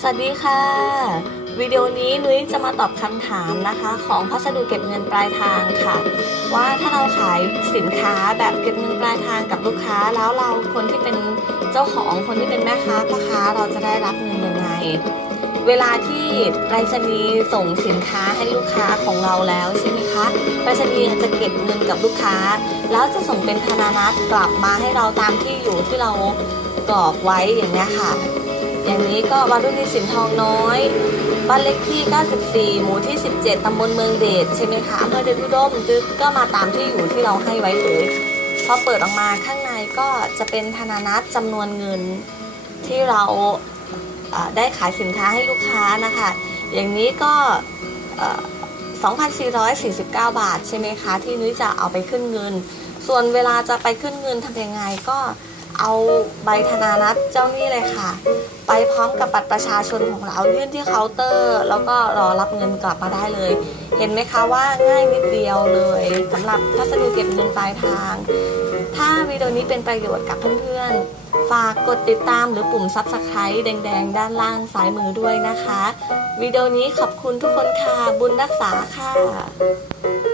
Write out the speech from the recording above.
สวัสดีค่ะ วิดีโอนี้นุ้ยจะมาตอบคำถามนะคะของพัสดุเก็บเงินปลายทางค่ะ ว่าถ้าเราขายสินค้าแบบเก็บเงินปลายทางกับลูกค้า แล้วเราคนที่เป็นเจ้าของคนที่เป็นแม่ค้าพ่อค้าเราจะได้รับเงินยังไง เวลาที่ไปรษณีย์ส่งสินค้าให้ลูกค้าของเราแล้วใช่ไหมคะไปรษณีย์จะเก็บเงินกับลูกค้า แล้วจะส่งเป็นธนานัตกลับมาให้เราตามที่อยู่ที่เรากรอกไว้อย่างนี้ค่ะ อย่างนี้ก็วารุณีสินทองน้อยบ้านเลขที่ 94 หมู่ที่ 17 ตำบลเมืองเดชใช่ไหมคะอำเภอเดชอุดมจึกก็มาตามที่อยู่ที่เราให้ไว้เลยพอเปิดออกมาข้างในก็จะเป็นธนานัตจำนวนเงินที่เรา ได้ขายสินค้าให้ลูกค้านะคะ อย่างนี้ก็ 2,449 บาท ใช่ไหมคะ ที่นุ้ยจะเอาไปขึ้นเงิน ส่วนเวลาจะไปขึ้นเงินทำยังไงก็ เอาใบธนานัตเจ้านี่เลยค่ะ ไปพร้อมกับบัตรประชาชนของเรายื่นที่เคาน์เตอร์ แล้วก็รอรับเงินกลับมาได้เลย เห็นไหมคะว่าง่ายนิดเดียวเลยสำหรับพัสดุเก็บเงินปลายทาง ถ้าวิดีโอนี้เป็นประโยชน์กับเพื่อนๆ ฝากกดติดตามหรือปุ่ม Subscribe แดง ๆ ด้านล่างซ้ายมือด้วยนะคะ วิดีโอนี้ขอบคุณทุกคนค่ะบุญรักษาค่ะ